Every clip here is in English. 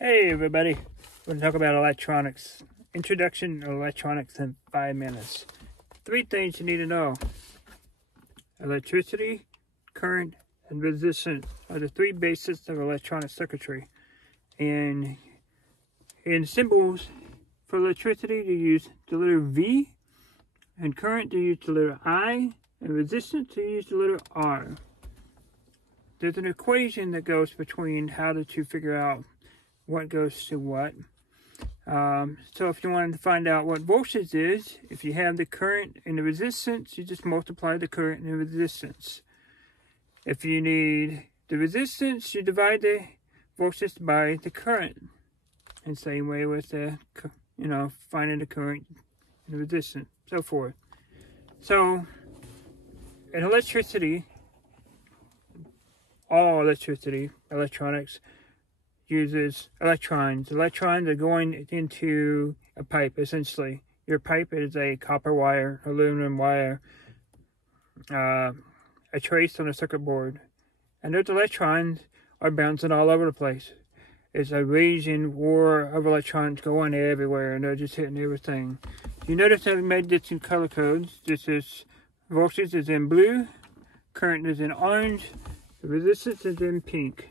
Hey everybody, we're going to talk about electronics. Introduction to electronics in 5 minutes. 3 things you need to know. Electricity, current, and resistance are the 3 bases of electronic circuitry. And in symbols, for electricity you use the letter V, and current you use the letter I, and resistance you use the letter R. There's an equation that goes between how to figure out what goes to what. So if you wanted to find out what voltage is, if you have the current and the resistance, you just multiply the current and the resistance. If you need the resistance, you divide the voltage by the current. And same way with the, finding the current and the resistance, so forth. So, in electricity, all electricity, electronics, uses electrons. Electrons are going into a pipe, essentially. Your pipe is a copper wire, aluminum wire, a trace on a circuit board. And those electrons are bouncing all over the place. It's a raging war of electrons going everywhere, and they're just hitting everything. You notice I've made this in color codes. This is voltage is in blue, current is in orange, the resistance is in pink.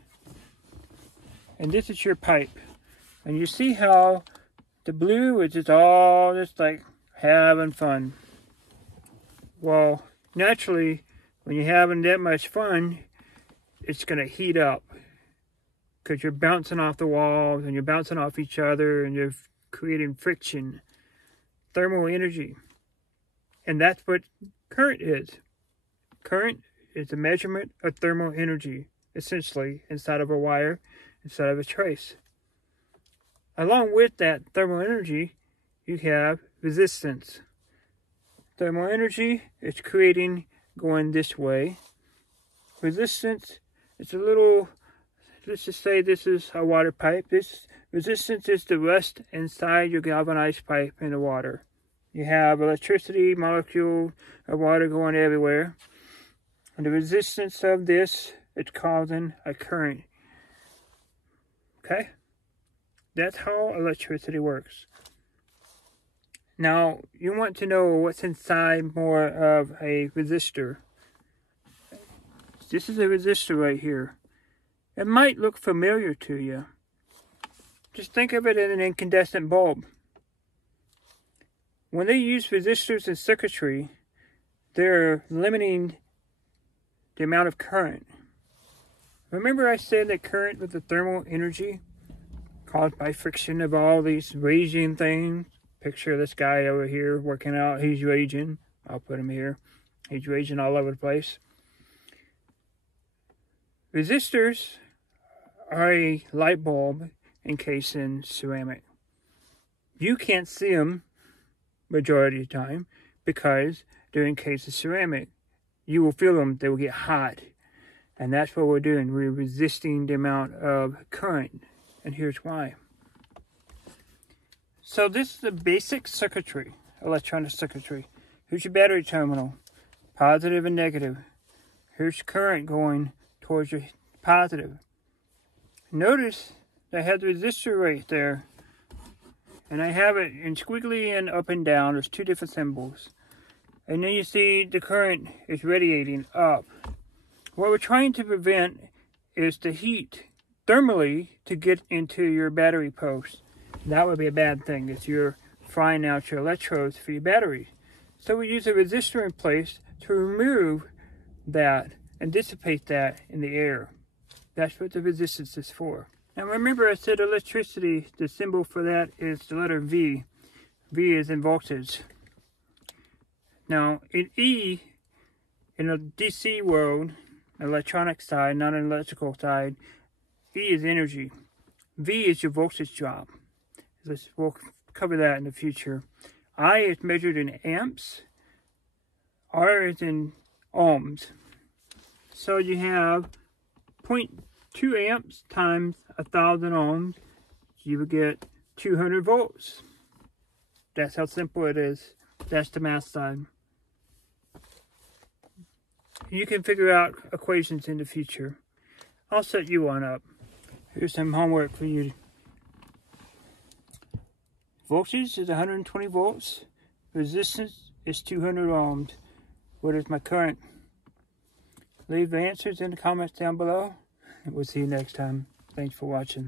And this is your pipe. And you see how the blue is just all just like having fun. Well, naturally, when you're having that much fun, it's going to heat up. Because you're bouncing off the walls and you're bouncing off each other and you're creating friction. Thermal energy. And that's what current is. Current is a measurement of thermal energy, essentially, inside of a wire, inside of a trace. Along with that thermal energy, you have resistance. Thermal energy is creating going this way. Resistance is a little, let's just say this is a water pipe. This resistance is the rust inside your galvanized pipe in the water. You have electricity, molecule of water going everywhere. And the resistance of this is causing a current. Okay? That's how electricity works. Now, you want to know what's inside more of a resistor. This is a resistor right here. It might look familiar to you. Just think of it as an incandescent bulb. When they use resistors in circuitry, they're limiting the amount of current. Remember I said that current was the thermal energy caused by friction of all these raging things? Picture this guy over here working out. He's raging. I'll put him here. He's raging all over the place. Resistors are a light bulb encased in ceramic. You can't see them majority of the time because they're encased in ceramic. You will feel them. They will get hot. And that's what we're doing. We're resisting the amount of current. And here's why. So this is the basic circuitry, electronic circuitry. Here's your battery terminal, positive and negative. Here's current going towards your positive. Notice I have the resistor right there. And I have it in squiggly and up and down. There's 2 different symbols. And then you see the current is radiating up. What we're trying to prevent is the heat thermally to get into your battery post. That would be a bad thing if you're frying out your electrodes for your battery. So we use a resistor in place to remove that and dissipate that in the air. That's what the resistance is for. Now remember I said electricity, the symbol for that is the letter V. V is in voltage. Now in E, in a DC world, electronic side, not an electrical side, E is energy. V is your voltage drop. We'll cover that in the future. I is measured in amps. R is in ohms. So you have 0.2 amps times 1,000 ohms. You would get 200 volts. That's how simple it is. That's the math side. You can figure out equations in the future. I'll set you one up. Here's some homework for you Voltage is 120 volts. Resistance is 200 ohms. What is my current? Leave the answers in the comments down below. And we'll see you next time. Thanks for watching.